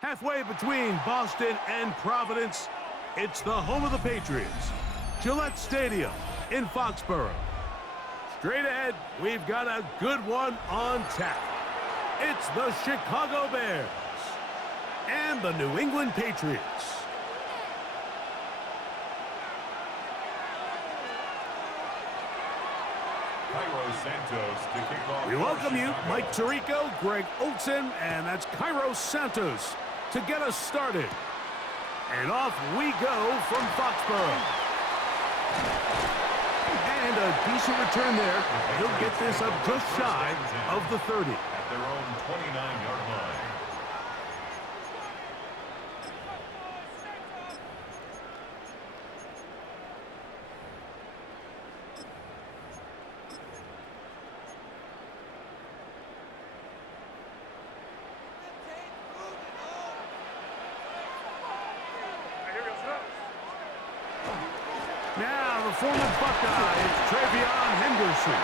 Halfway between Boston and Providence, it's the home of the Patriots, Gillette Stadium in Foxborough. Straight ahead, we've got a good one on tap. It's the Chicago Bears and the New England Patriots. We welcome you, Mike Tirico, Greg Olsen, and that's Cairo Santos to get us started. And off we go from Foxborough. And a decent return there. He'll get this up just shy of the 30. At their own 29-yard line. Now the former Buckeye, it's Travion Henderson.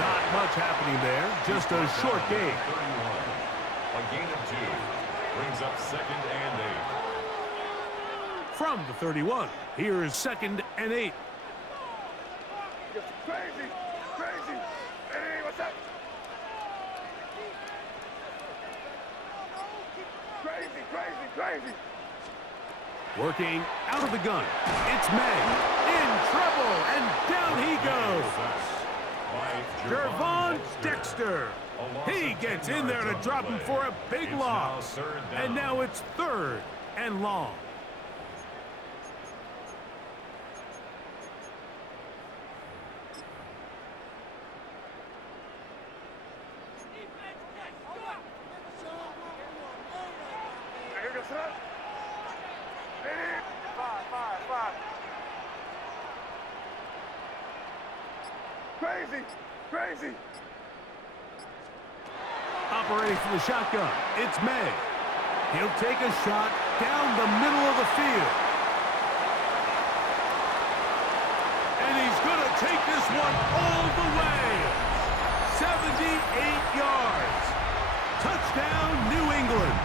Not much happening there, just a short gain. A gain of 2 brings up 2nd and 8. From the 31, here's 2nd and 8. Crazy! Hey, what's up? Crazy! Working out of the gun, it's May. In trouble, and down he goes. Gervon Dexter. He gets in there to drop him for a big loss. And now it's 3rd and long. Crazy! Operating from the shotgun, it's May. He'll take a shot down the middle of the field. And he's going to take this one all the way. 78 yards. Touchdown, New England.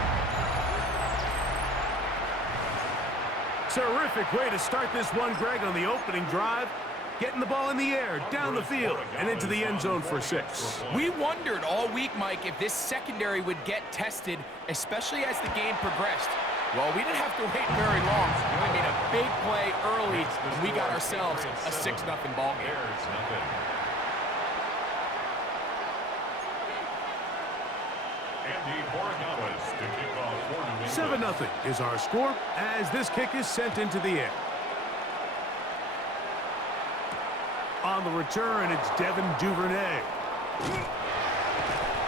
Terrific way to start this one, Greg, on the opening drive. Getting the ball in the air, down the field, and into the end zone for 6. We wondered all week, Mike, if this secondary would get tested, especially as the game progressed. Well, we didn't have to wait very long. We made a big play early, and we got ourselves a 6-0 ball game. 7-0 is our score as this kick is sent into the air. On the return, it's Devin Duvernay.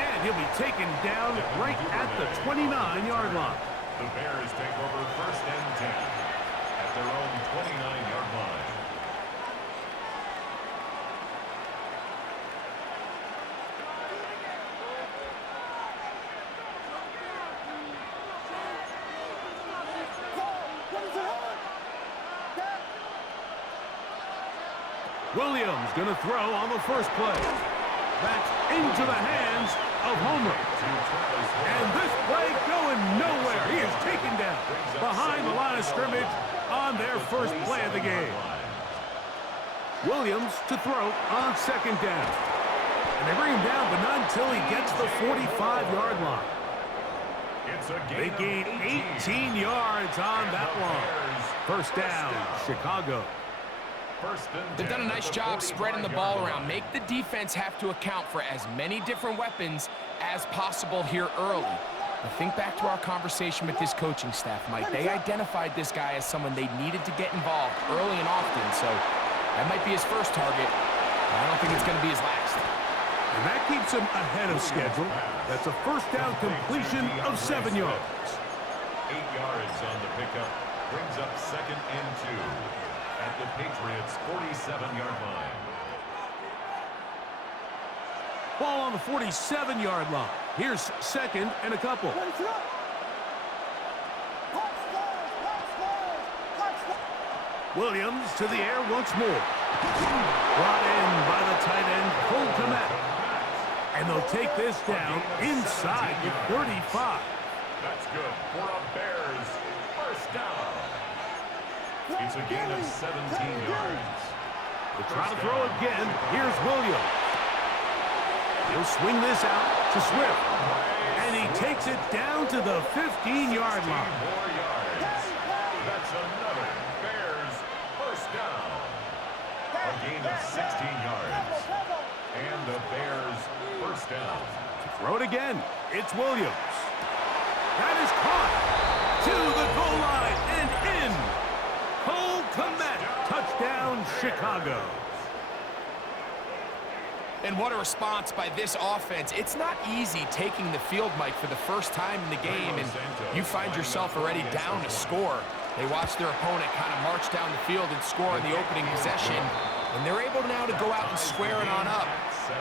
And he'll be taken down right at the 29-yard line. The Bears take over 1st and 10 at their own 29-yard line. Williams going to throw on the first play. That's into the hands of Homer. And this play going nowhere. He is taken down behind the line of scrimmage on their first play of the game. Williams to throw on 2nd down. And they bring him down, but not until he gets the 45-yard line. They gain 18 yards on that one. 1st down, Chicago. They've done a nice job spreading the ball around. Make the defense have to account for as many different weapons as possible here early. But think back to our conversation with this coaching staff, Mike. They identified this guy as someone they needed to get involved early and often. So that might be his first target. I don't think it's going to be his last. And that keeps him ahead of schedule. That's a 1st down completion of 7 yards. 8 yards on the pickup. Brings up 2nd and 2. At the Patriots' 47-yard line. Ball on the 47-yard line. Here's 2nd and a couple. Williams to the air once more. Brought in by the tight end, Cole Kmet. And they'll take this down inside the 35. That's good for a Bears first down. It's a gain of 17 yards. They'll try to throw again. Here's Williams. He'll swing this out to Swift. And he takes it down to the 15-yard line. 15 more yards. That's another Bears first down. A gain of 16 yards. And the Bears first down. Throw it again. It's Williams. That is caught to the goal line and in. Cole Kmet, touchdown Chicago. And what a response by this offense. It's not easy taking the field, Mike, for the first time in the game, and you find yourself already down to score. They watch their opponent kind of march down the field and score in the opening possession, and they're able now to go out and square it on up.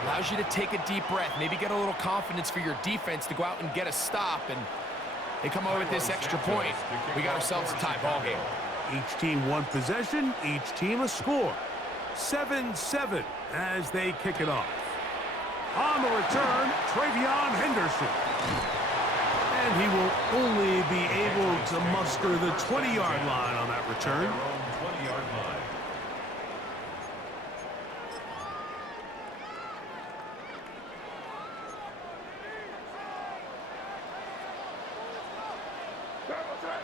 Allows you to take a deep breath, maybe get a little confidence for your defense to go out and get a stop, and they come away with this extra point. We got ourselves a tie ball game. Each team one possession, each team a score. 7-7 as they kick it off. On the return, Travion Henderson. And he will only be able to muster the 20-yard line on that return. Their own 20-yard line. What's that?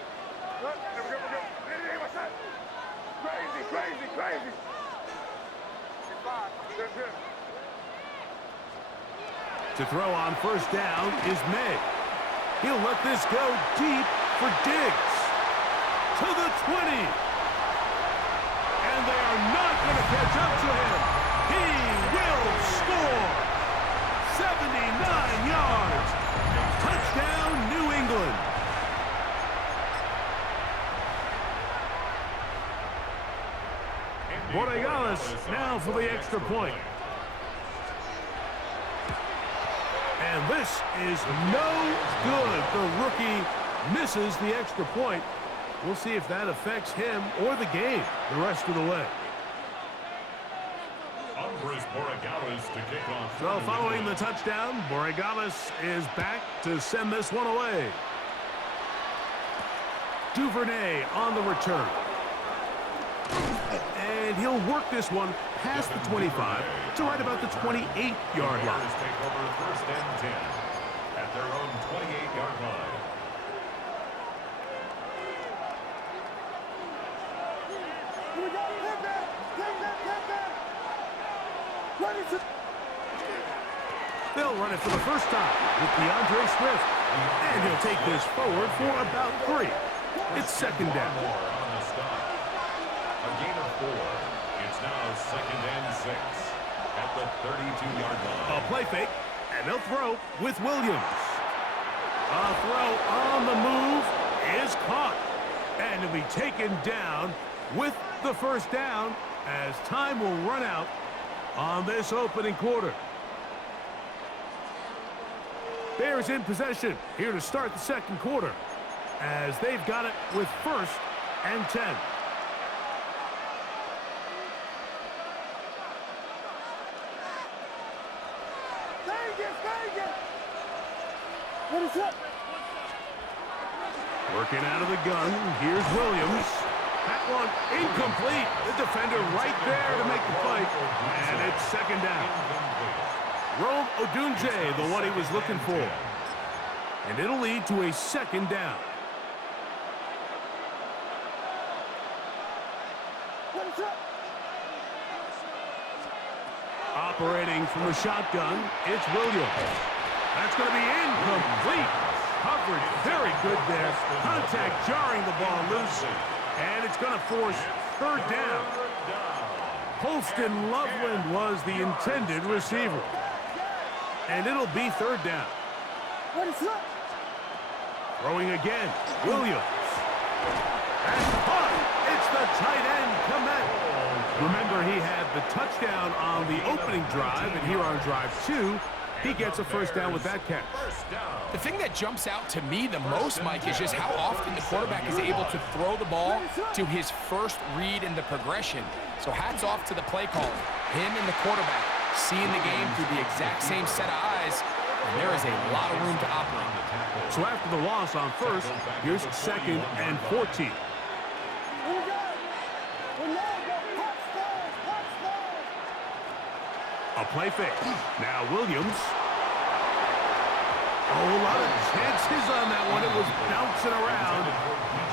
Look, we're good. Hey, what's that? Crazy. To throw on first down is May. He'll let this go deep for Diggs. To the 20. And they are not going to catch up to him. He will score. 79 yards. Touchdown, New England. Borregales now for the extra point. And this is no good. The rookie misses the extra point. We'll see if that affects him or the game the rest of the way. To kick off. So following the touchdown, Borregales is back to send this one away. Duvernay on the return. And he'll work this one past the 25 to right about the 28-yard line. Bears take over first and 10 at their own 28-yard line. They'll run it for the first time with DeAndre Swift. And he'll take this forward for about 3. It's second down. More on the stop. A gain of 4. It's now second and 6 at the 32-yard line. A play fake, and they'll throw with Williams. A throw on the move is caught. And to be taken down with the first down as time will run out on this opening quarter. Bears in possession here to start the second quarter as they've got it with first and 10. What is up? Working out of the gun, here's Williams. That one incomplete. The defender right there to make the play. And it's second down. Rome Odunze, the one he was looking for. And it'll lead to a second down. Operating from the shotgun, it's Williams. That's going to be incomplete. Coverage very good there. Contact jarring the ball loose. And it's going to force third down. Holston Loveland was the intended receiver. And it'll be third down. Throwing again, Williams. And caught. It's the tight end, Kmet. Remember, he had the touchdown on the opening drive, and here on drive 2, he gets a first down with that catch. The thing that jumps out to me the most, Mike, is just how often the quarterback is able to throw the ball to his first read in the progression. So hats off to the play caller. Him and the quarterback seeing the game through the exact same set of eyes, and there is a lot of room to operate. So after the loss on first, here's second and 14. A play fake. Now Williams. Oh, a lot of chances on that one. It was bouncing around,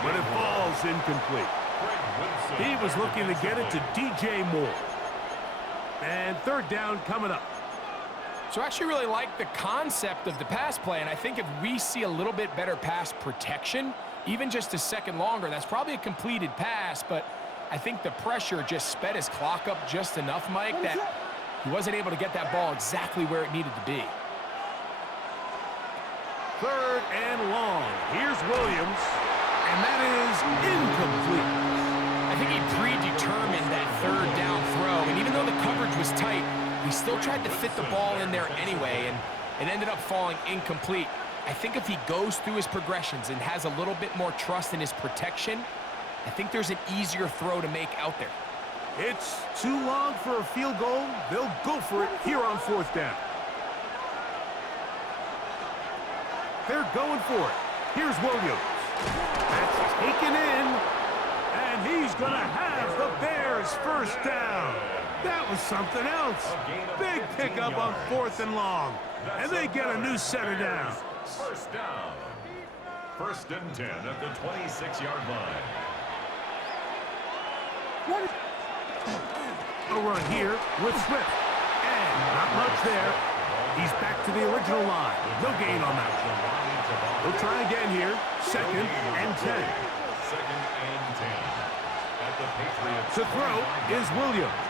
but it falls incomplete. He was looking to get it to DJ Moore. And third down coming up. So I actually really like the concept of the pass play, and I think if we see a little bit better pass protection, even just a second longer, that's probably a completed pass, but I think the pressure just sped his clock up just enough, Mike, that he wasn't able to get that ball exactly where it needed to be. Third and long. Here's Williams, and that is incomplete. I think he predetermined that third down throw, and even though the coverage was tight, he still tried to fit the ball in there anyway, and it ended up falling incomplete. I think if he goes through his progressions and has a little bit more trust in his protection, I think there's an easier throw to make out there. It's too long for a field goal. They'll go for it here on fourth down. They're going for it. Here's Williams. That's taken in, and he's going to have the Bears first down. That was something else. Big pickup on fourth and long, and they get a new center down. First down. First and 10 at the 26-yard line. A run here with Swift. And not much there. He's back to the original line. No gain on that one. We'll try again here. Second and 10. Second and 10. At the Patriots. To throw is Williams.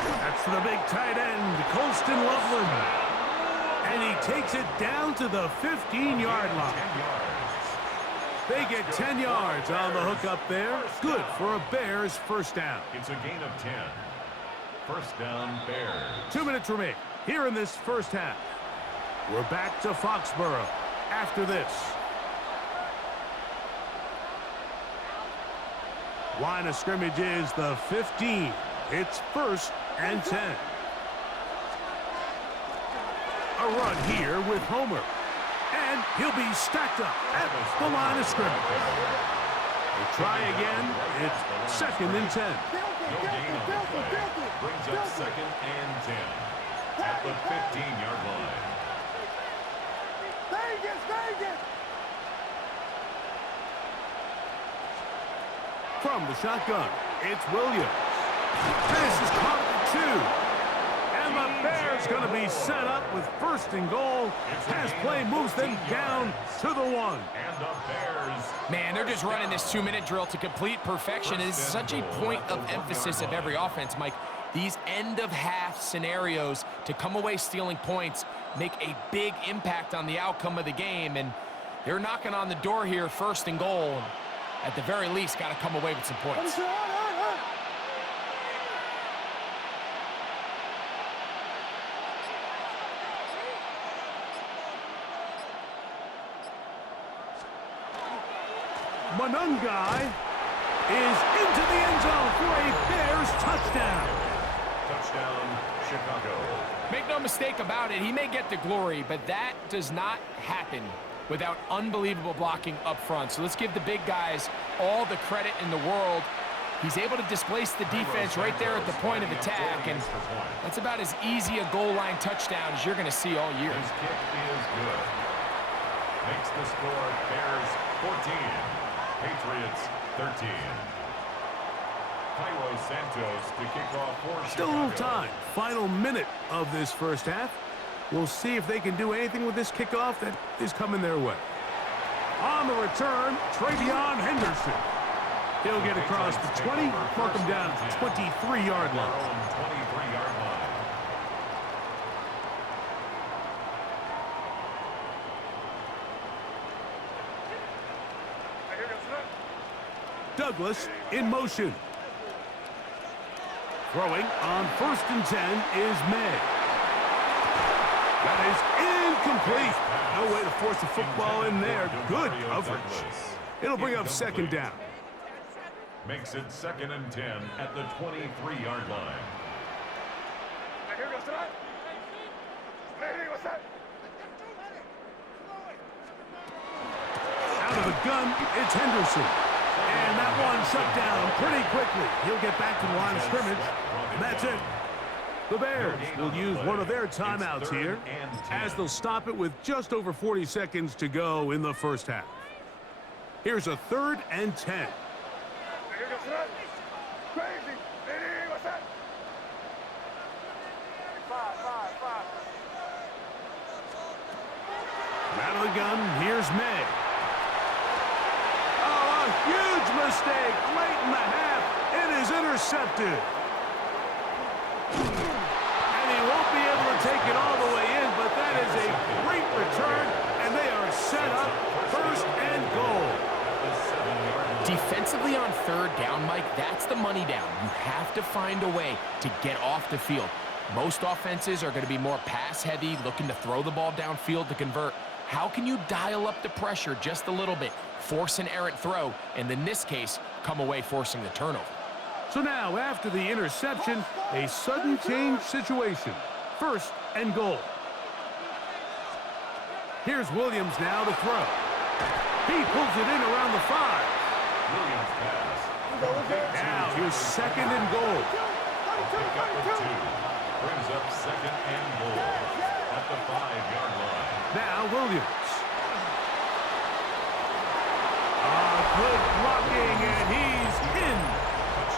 That's to the big tight end, Colston Loveland. And he takes it down to the 15-yard line. They get 10 yards on the hook up there. Good for a Bears first down. It's a gain of 10. First down, Bears. 2 minutes remain here in this first half. We're back to Foxborough after this. Line of scrimmage is the 15. It's first and 10. A run here with Homer. And he'll be stacked up at the line of scrimmage. We'll try again. It's second and 10. No gain on the play. Brings up second and 10 at the 15-yard line. From the shotgun, it's Williams. This is caught at 2. And the Bears going to be set up with first and goal as play moves them down to the 1. And the Bears. Man, they're just running this 2-minute drill to complete perfection. It is such a point of emphasis of every offense, Mike. These end-of-half scenarios to come away stealing points make a big impact on the outcome of the game, and they're knocking on the door here, first and goal. At the very least, got to come away with some points. Monungai is into the end zone for a Bears touchdown. Touchdown, Chicago. Make no mistake about it, he may get the glory, but that does not happen without unbelievable blocking up front. So let's give the big guys all the credit in the world. He's able to displace the defense right there at the point of attack, and that's about as easy a goal line touchdown as you're going to see all year. His kick is good. Makes the score Bears 14, Patriots 13. Cairo Santos to kick off for Chicago. Still a little time. Final minute of this first half. We'll see if they can do anything with this kickoff that is coming their way. On the return, Travion Henderson. He'll get across the 20, mark him down at the 23-yard line. 23-yard line. Douglas in motion. Throwing on first and 10 is May. That is incomplete. No way to force the football in there. Good coverage. It'll bring up second down. Makes it second and 10 at the 23-yard line. of the gun, it's Henderson. And that one shut down pretty quickly. He'll get back to the line of scrimmage. And that's it. The Bears will use one of their timeouts here as they'll stop it with just over 40 seconds to go in the first half. Here's a 3rd and 10. Crazy. What's that? 5. Out of the gun, here's May. Oh, a huge mistake late in the half. It is intercepted. And he won't be able to take it all the way in, but that is a great return, and they are set up 1st and goal. Defensively on 3rd down, Mike, that's the money down. You have to find a way to get off the field. Most offenses are going to be more pass-heavy, looking to throw the ball downfield to convert. How can you dial up the pressure just a little bit, force an errant throw, and in this case, come away forcing the turnover? So now, after the interception, a sudden change situation. 1st and goal. Here's Williams now to throw. He pulls it in around the 5. Williams pass. Now, here's 2nd and goal. Pick up of 2. Brings up 2nd and goal at the 5-yard line. Now, Williams. Good blocking, and he's in.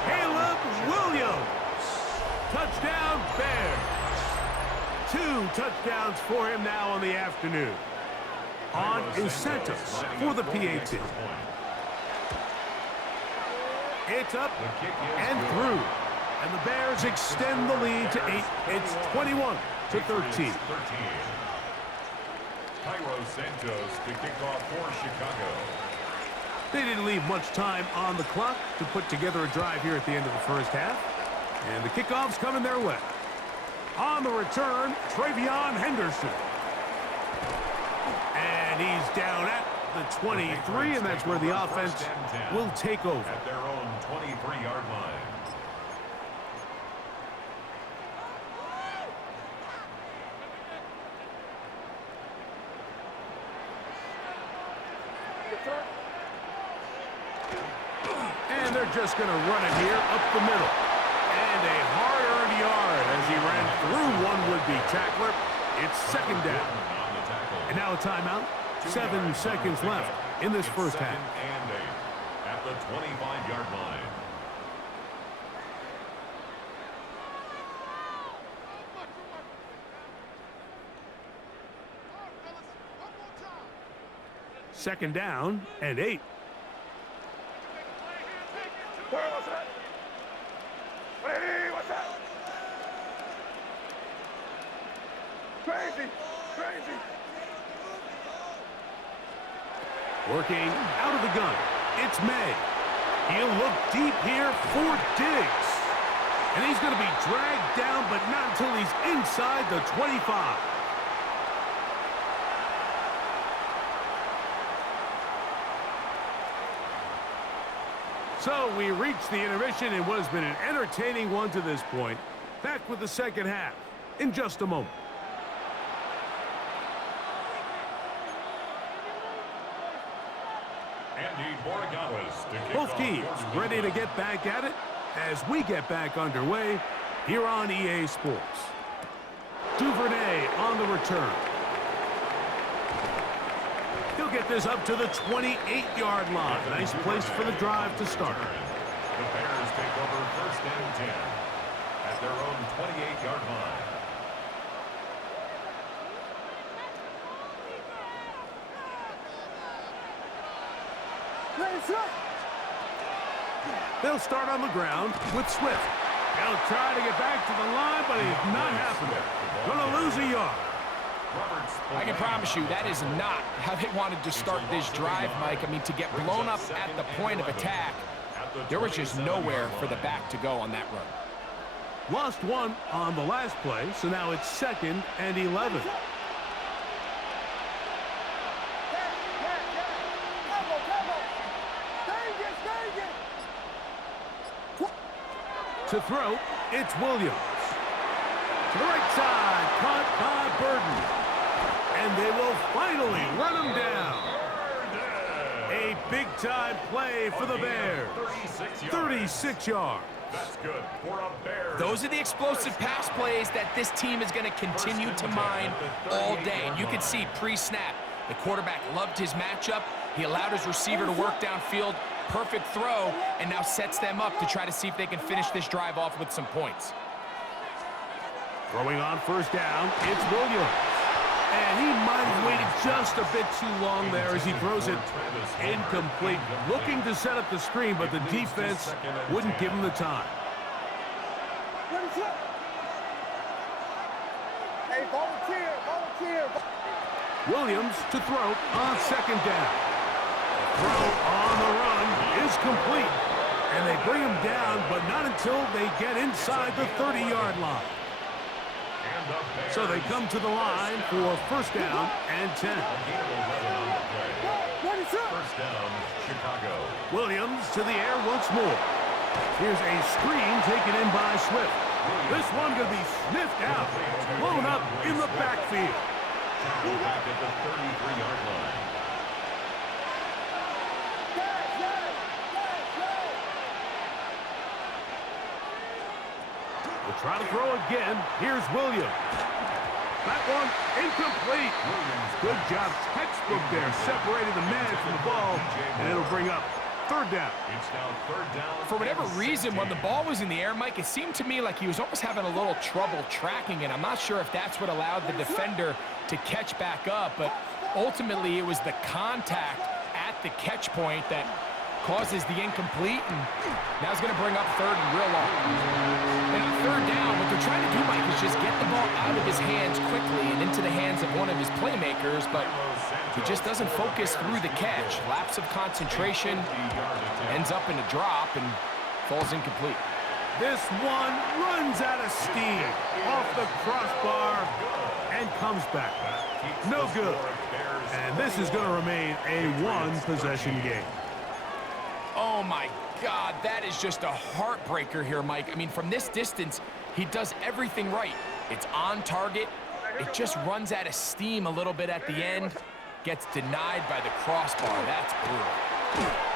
Caleb Williams. Touchdown, Bears. 2 touchdowns for him now on the afternoon. On is Santos for the PAT. It's up and through. And the Bears extend the lead to 8. It's 21-13. Cairo Santos to kick off for Chicago. They didn't leave much time on the clock to put together a drive here at the end of the first half. And the kickoff's coming their way. On the return, Travion Henderson. And he's down at the 23, and that's where the offense will take over. At their own 23-yard line. And they're just going to run it here up the middle. And a hard-earned yard as he ran through one would-be tackler. It's 2nd down. And now a timeout. 7 seconds left in this first half. And 8 at the 25-yard line. Second down and 8. What's that? What's that? Crazy. Working out of the gun. It's May. He'll look deep here for Diggs. And he's going to be dragged down, but not until he's inside the 25. So we reach the intermission in what has been an entertaining one to this point. Back with the second half in just a moment. Both teams ready to get back at it as we get back underway here on EA Sports. Duvernay on the return. He'll get this up to the 28-yard line. Nice place for the drive to start. The Bears take over 1st and 10 at their own 28-yard line. They'll start on the ground with Swift. He'll try to get back to the line, but he's not happening. Gonna lose a yard. I can promise you that is not how they wanted to start this drive, Mike. I mean, to get blown up at the point of attack, there was just nowhere for the back to go on that run. Lost one on the last play, so now it's 2nd and 11. To throw, it's Williams. To the right side, caught by Burden. And they will finally run him down. A Big-time play for the Bears. 36 yards. That's good for a Bears. Those are the explosive pass plays that this team is going to continue to mine all day. And you can see pre-snap, the quarterback loved his matchup. He allowed his receiver to work downfield. Perfect throw, and now sets them up to try to see if they can finish this drive off with some points. Throwing on first down, it's Williams. And he might have waited just a bit too long there as he throws it incomplete. Looking to set up the screen, but the defense wouldn't give him the time. Hey, volunteer. Williams to throw on second down. Throw on the run is complete. And they bring him down, but not until they get inside the 30-yard line. So they come to the line for first down and 10. First down, Chicago. Williams to the air once more. Here's a screen taken in by Swift. This one going to be sniffed out. Blown up in the backfield. Back at the 33-yard line. We'll try to throw again. Here's Williams. That one incomplete. Good job. Textbook there, separating the man from the ball, and it'll bring up third down. It's now third down. For whatever reason, when the ball was in the air, Mike, it seemed to me like he was almost having a little trouble tracking it. I'm not sure if that's what allowed the defender to catch back up, but ultimately it was the contact at the catch point that causes the incomplete, and now it's going to bring up third and real long. And on third down, what they're trying to do, Mike, is just get the ball out of his hands quickly and into the hands of one of his playmakers, but he just doesn't focus through the catch. Lapse of concentration, ends up in a drop, and falls incomplete. This one runs out of steam off the crossbar and comes back. No good. And this is going to remain a one-possession game. Oh, my God, that is just a heartbreaker here, Mike. I mean, from this distance, he does everything right. It's on target. It just runs out of steam a little bit at the end. Gets denied by the crossbar. That's brutal.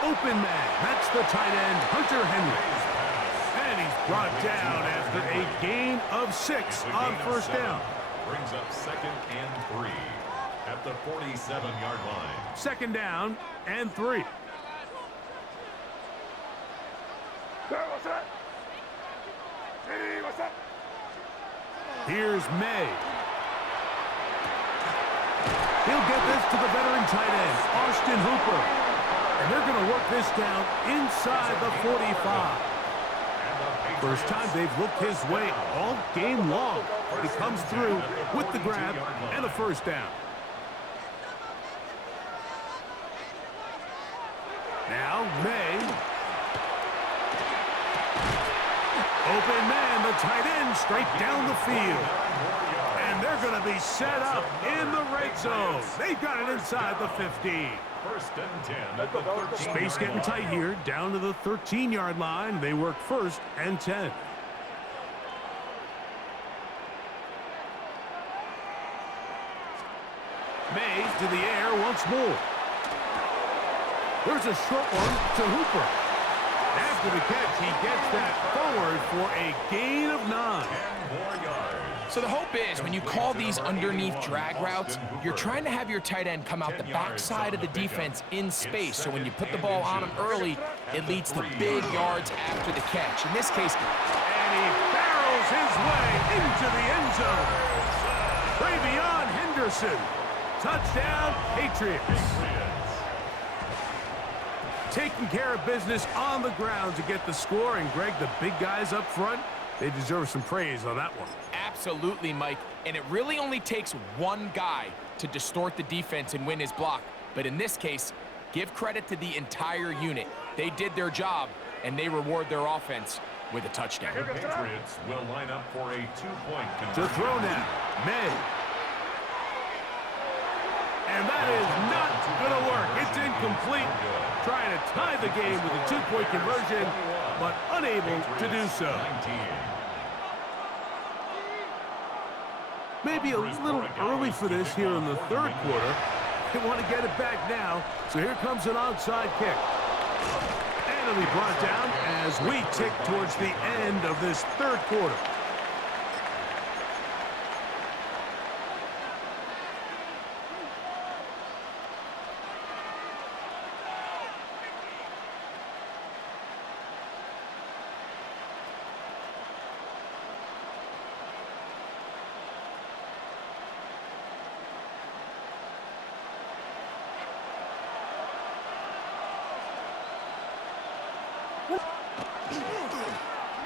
Open man. That's the tight end, Hunter Henry. And he's brought down after a gain of 6 on first down. Brings up second and 3 at the 47-yard line. Second down and 3. What's up? Hey, what's up? Here's May. He'll get this to the veteran tight end, Austin Hooper. And they're going to work this down inside the 45. First time they've looked his way all game long. He comes through with the grab and a first down. Now May. Open man, the tight end, straight down the field. And they're going to be set up in the red zone. They've got it inside the 15. First and 10 at the 13. Space getting tight here, down to the 13-yard line. They work first and 10. May to the air once more. There's a short one to Hooper. After the catch, he gets that forward for a gain of 9. So the hope is when you call these underneath drag routes, you're trying to have your tight end come out the backside of the defense in space. So when you put the ball on him early, it leads to big yards after the catch. In this case, and he barrels his way into the end zone. Travion Henderson. Touchdown, Patriots. Taking care of business on the ground to get the score. And, Greg, the big guys up front, they deserve some praise on that one. Absolutely, Mike. And it really only takes one guy to distort the defense and win his block. But in this case, give credit to the entire unit. They did their job, and they reward their offense with a touchdown. The Patriots will line up for a 2-point conversion. To throw now, May. And that is not going to work. It's incomplete. Trying to tie the game with a 2-point conversion, but unable to do so. Maybe a little early for this here in the third quarter. They want to get it back now, so here comes an onside kick. finally brought down as we tick towards the end of this third quarter.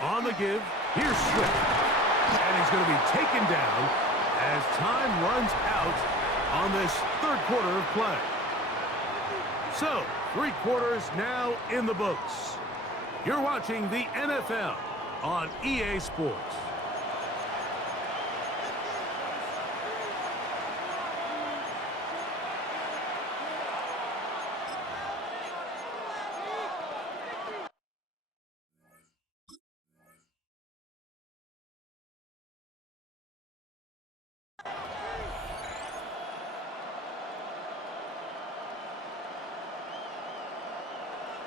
On the give, here's Swift. And he's going to be taken down as time runs out on this third quarter of play. So, 3 quarters now in the books. You're watching the NFL on EA Sports.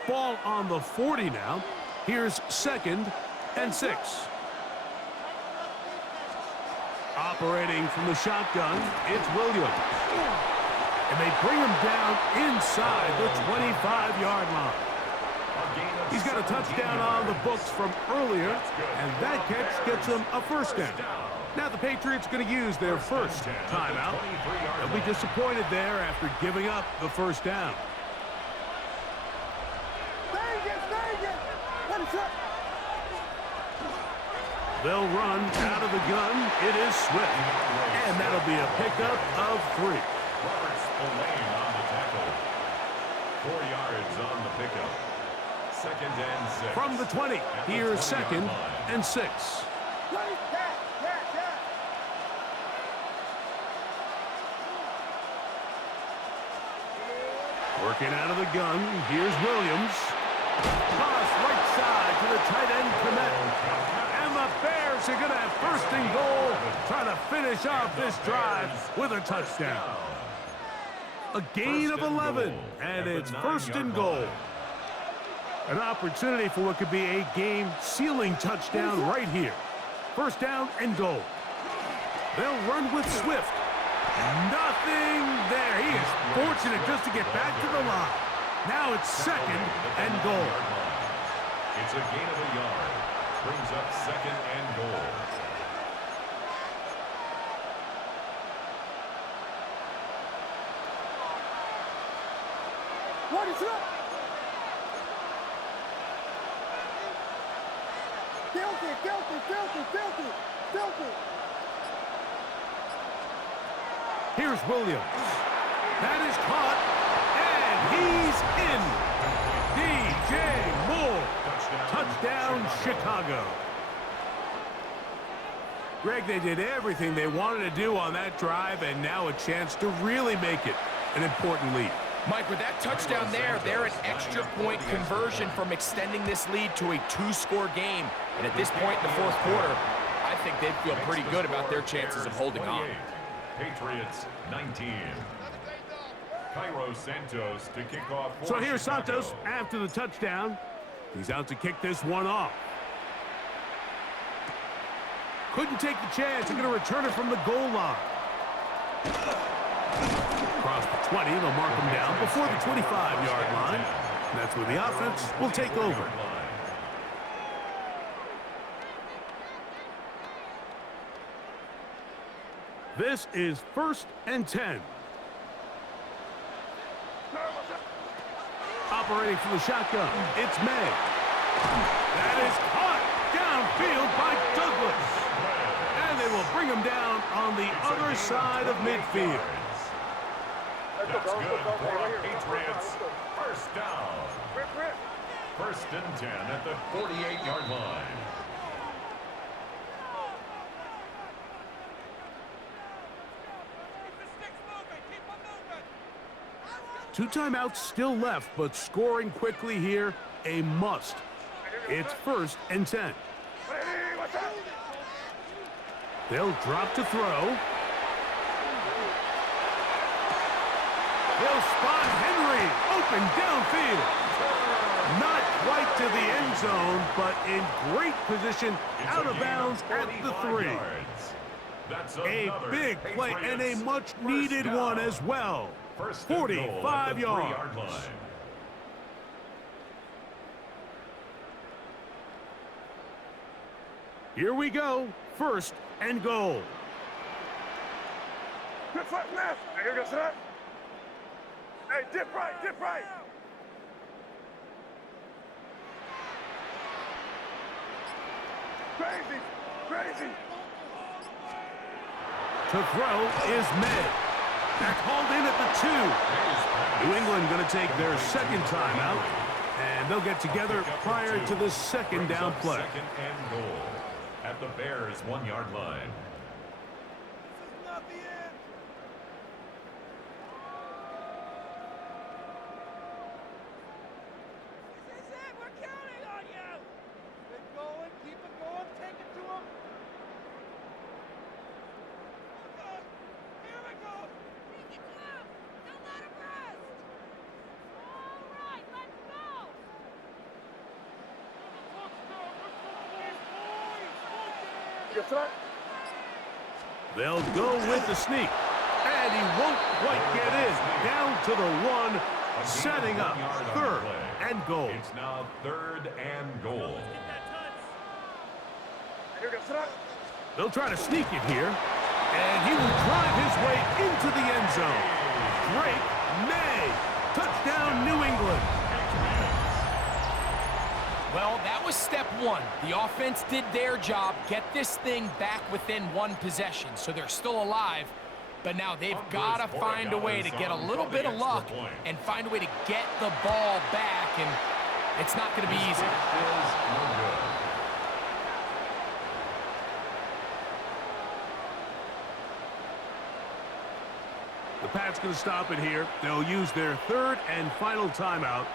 Ball on the 40 now. Here's 2nd and 6. Operating from the shotgun, it's Williams. And they bring him down inside the 25-yard line. He's got a touchdown on the books from earlier, and that catch gets him a first down. Now the Patriots going to use their first timeout. They'll be disappointed there after giving up the first down. They'll run out of the gun. It is Swift. And that'll be a pickup of 3. Roberts Spillane on the tackle. 4 yards on the pickup. 2nd and 6. From the 20, here's 2nd and 6. Working out of the gun, here's Williams. Pass right side to the tight end, Komet. And the Bears are going to have 1st and goal, trying to finish off this drive with a touchdown. A gain of 11, and it's 1st and goal. An opportunity for what could be a game-sealing touchdown right here. 1st down and goal. They'll run with Swift. Nothing there. He is fortunate just to get back to the line. Now it's 2nd and goal. It's a gain of a yard. Brings up 2nd and goal. What is up? Filthy. Here's Williams. That is caught, and he's in. DJ Moore. Touchdown, Chicago. Greg, they did everything they wanted to do on that drive, and now a chance to really make it an important lead. Mike, with that touchdown there, they're an extra point conversion from extending this lead to a 2-score game. And at this point in the 4th quarter, I think they'd feel pretty good about their chances of holding on. Patriots 19. Cairo Santos to kick off. So here's Santos after the touchdown. He's out to kick this one off. Couldn't take the chance. They're going to return it from the goal line. Across the 20, they'll mark him down before the 25-yard line. And that's where the offense will take over. This is 1st and 10. Operating from the shotgun, it's May. That is caught downfield by Douglas. And they will bring him down on the other side of midfield. That's good for our Patriots. 1st down. 1st and 10 at the 48-yard line. Two timeouts still left, but scoring quickly here, a must. It's 1st and 10. They'll drop to throw. They'll spot Henry open downfield. Not quite to the end zone, but in great position out of bounds at the 3. A big play and a much-needed one as well. 45 yards. Here we go. First and goal. Good foot left. Here goes that. Hey, dip right, dip right. Crazy, crazy. To throw is made. Back hauled in at the 2. New England going to take their second timeout, and they'll get together prior to the second down play. Second and goal at the Bears' 1-yard line. This is not the end. This is it. We're counting on you. Keep it going. Keep it going. Take it to him. Here we go. Take it to him. Don't let him rest. All right, let's go. Yes, sir. They'll go with the sneak, and he won't quite get in. Down to the 1, setting up third and goal. It's now third and goal. Here goes that. They'll try to sneak it here, and he will drive his way into the end zone. Drake May, touchdown New England. Well, that was step 1. The offense did their job, get this thing back within 1 possession, so they're still alive. But now they've got to find a way to get a little bit of luck and find a way to get the ball back, and it's not going to be easy. The Pats going to stop it here. They'll use their third and final timeout,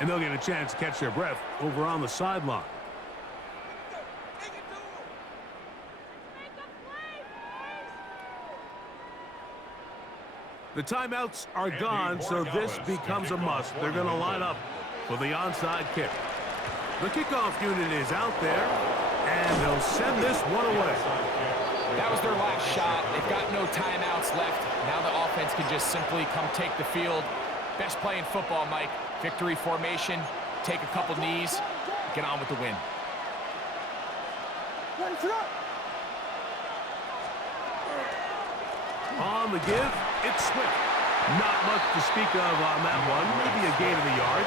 and they'll get a chance to catch their breath over on the sideline. Take it to him. Make a play, boys. The timeouts are gone, so this becomes a must. They're going to line up for the onside kick. The kickoff unit is out there, and they'll send this one away. That was their last shot. They've got no timeouts left. Now the offense can just simply come take the field. Best play in football, Mike. Victory formation, take a couple knees, get on with the win. On the give, it's Swift. Not much to speak of on that one. Maybe a gain of a yard.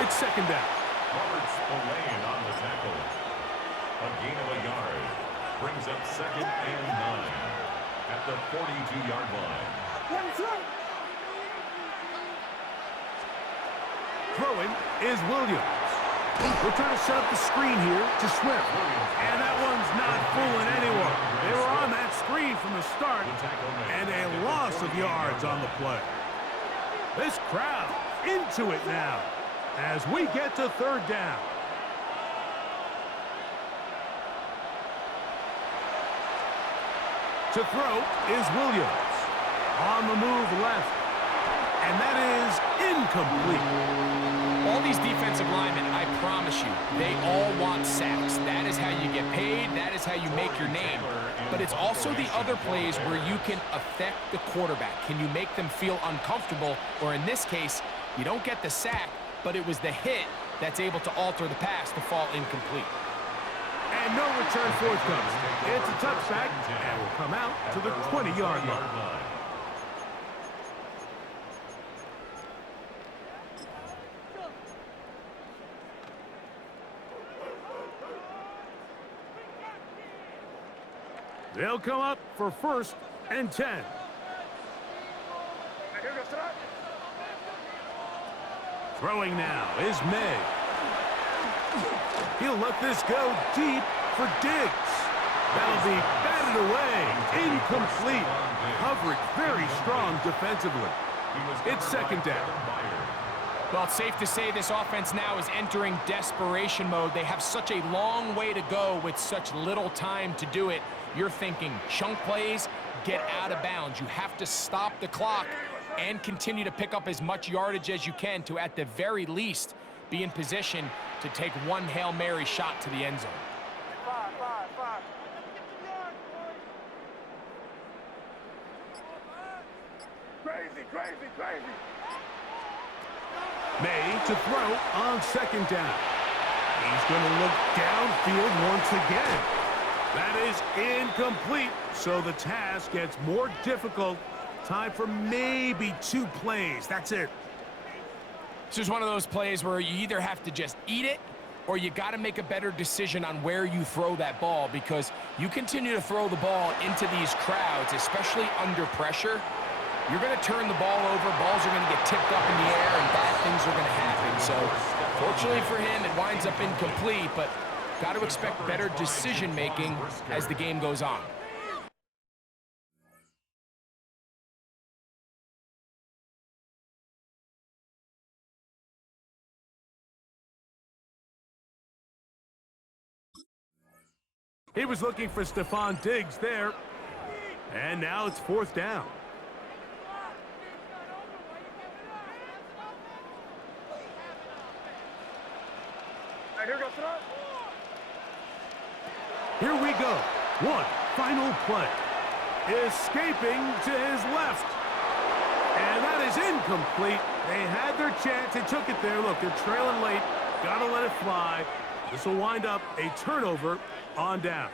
It's second down. Robert Spillane on the tackle. A gain of a yard. Brings up second and 9 at the 42-yard line. Throwing is Williams. We're trying to set up the screen here to Swift. And that one's not fooling anyone. They were on that screen from the start, and a loss of yards on the play. This crowd into it now as we get to third down. To throw is Williams. On the move left. And that is incomplete. All these defensive linemen, I promise you, they all want sacks. That is how you get paid. That is how you make your name. But it's also the other plays where you can affect the quarterback. Can you make them feel uncomfortable? Or in this case, you don't get the sack, but it was the hit that's able to alter the pass to fall incomplete. And no return forthcoming. It's a touchback, and will come out to the 20-yard line. They'll come up for first and 10. Throwing now is May. He'll let this go deep for Diggs. That'll be batted away. Incomplete. Coverage very strong defensively. It's second down. Well, it's safe to say this offense now is entering desperation mode. They have such a long way to go with such little time to do it. You're thinking chunk plays, get out of bounds. You have to stop the clock and continue to pick up as much yardage as you can to, at the very least, be in position to take one Hail Mary shot to the end zone. Crazy. May to throw on second down. He's going to look downfield once again. That is incomplete, so the task gets more difficult. Time for maybe 2 plays. That's it. This is one of those plays where you either have to just eat it or you got to make a better decision on where you throw that ball, because you continue to throw the ball into these crowds, especially under pressure, you're going to turn the ball over, balls are going to get tipped up in the air, and bad things are going to happen. So, fortunately for him, it winds up incomplete, but got to expect better decision-making as the game goes on. He was looking for Stephon Diggs there. And now it's 4th down. Here we go. One final play. Escaping to his left. And that is incomplete. They had their chance. They took it there. Look, they're trailing late. Got to let it fly. This will wind up a turnover on downs.